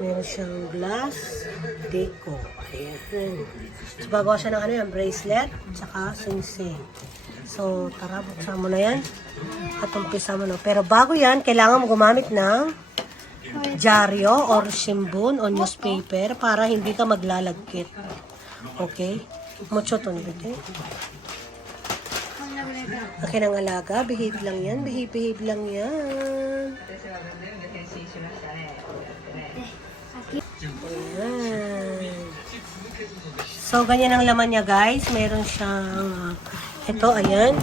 Meron siyang glass, deco. Ayan. So, gagawa siya ng ano yan, bracelet, tsaka sing-sing. So, tara, buksan mo na yan. At umpisa mo na. Pero bago yan, kailangan mo gumamit ng dyaryo or shimbun o newspaper para hindi ka maglalagkit. Okay? Mucho tonbite. Akin ang alaga, behave lang yan, behave lang yan. Ayan. So, ganyan ang laman niya, guys. Meron siyang, ito, ayan.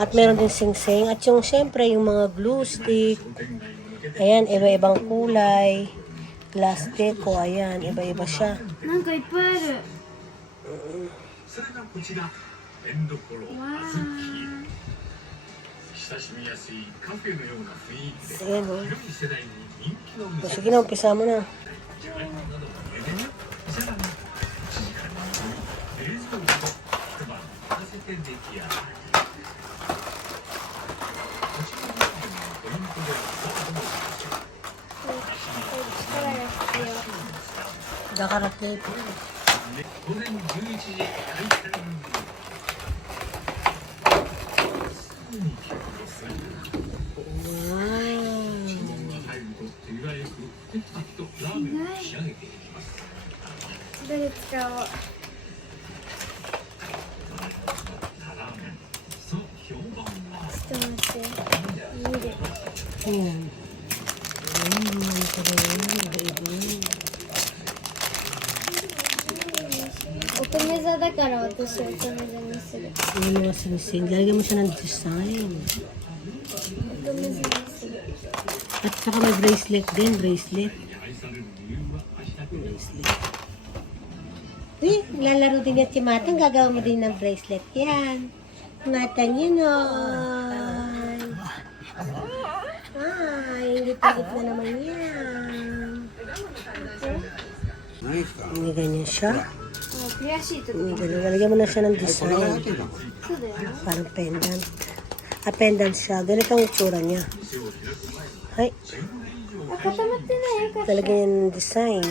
At meron din sing-sing. At yung, syempre, yung mga glue stick. Ayan, iba-ibang kulay. Glass deco, ayan, iba-iba siya. Ayan, oh. Sige na, umpisa mo na. Dakarat na ito. Ano mga sing-sing? Lalagyan mo siya ng design. At saka may bracelet din, bracelet. Uy, lalaro din yan si Matang. Gagawa mo din ng bracelet yan. Matang yun, ay. Ay, higit-higit na naman yan. Hindi ganyan siya. Lalagyan mo na siya ng design. Parang pendant. Pendant siya. Ganito ang itsura niya. Hay. Lalagyan niya ng design.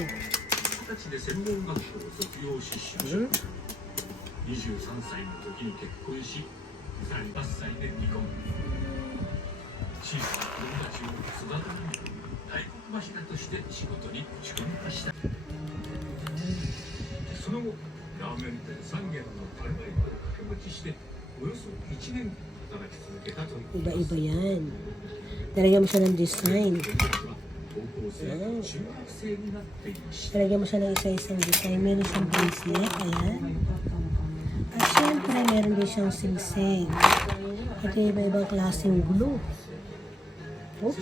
Iba-iba yan. Nalagyan mo siya ng design. Ayan. Nalagyan mo siya ng isa-isang design. Meron siyang bracelet. Ayan. At syempre, meron din siyang sing-sing. Ito yung iba-ibang klaseng glue. Oh.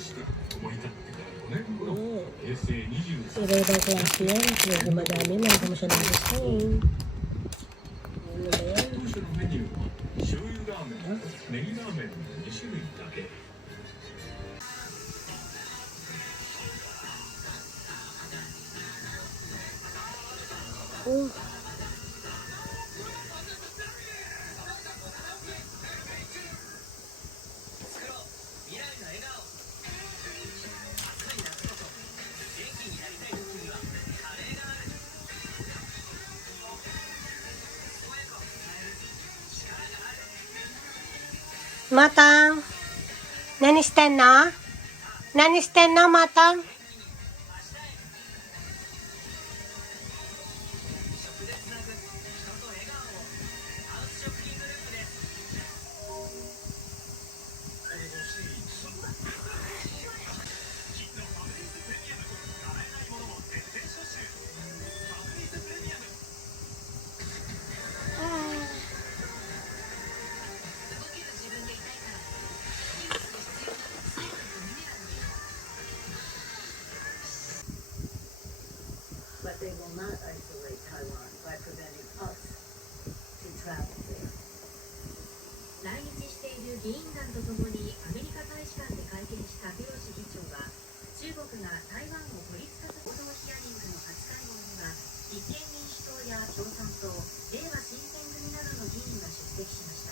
Iba-ibang klase yan. Medyo madami. Nalagyan mo siya ng design. Ano ba yan? Oh. Matang, nanisten na? Nanisten na, Matang? But they will not isolate Taiwan by preventing us to travel there. 来日している議員団とともにアメリカ大使館で会見したペロシ議長は、中国が台湾を孤立化する報道ヒアリングの初会合には、立憲民主党や共産党、れいわ新選組などの議員が出席しました。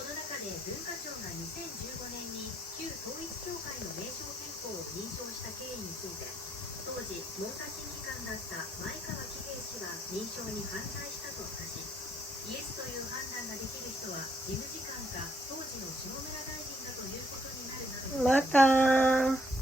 この中中で文化庁が2015年に旧統一教会の名称変更を認証した経緯について、当時文科審議官だった前川喜平氏が認証に反対したと明かし、イエスという判断ができる人は事務次官か当時の下村大臣だということになるなどまた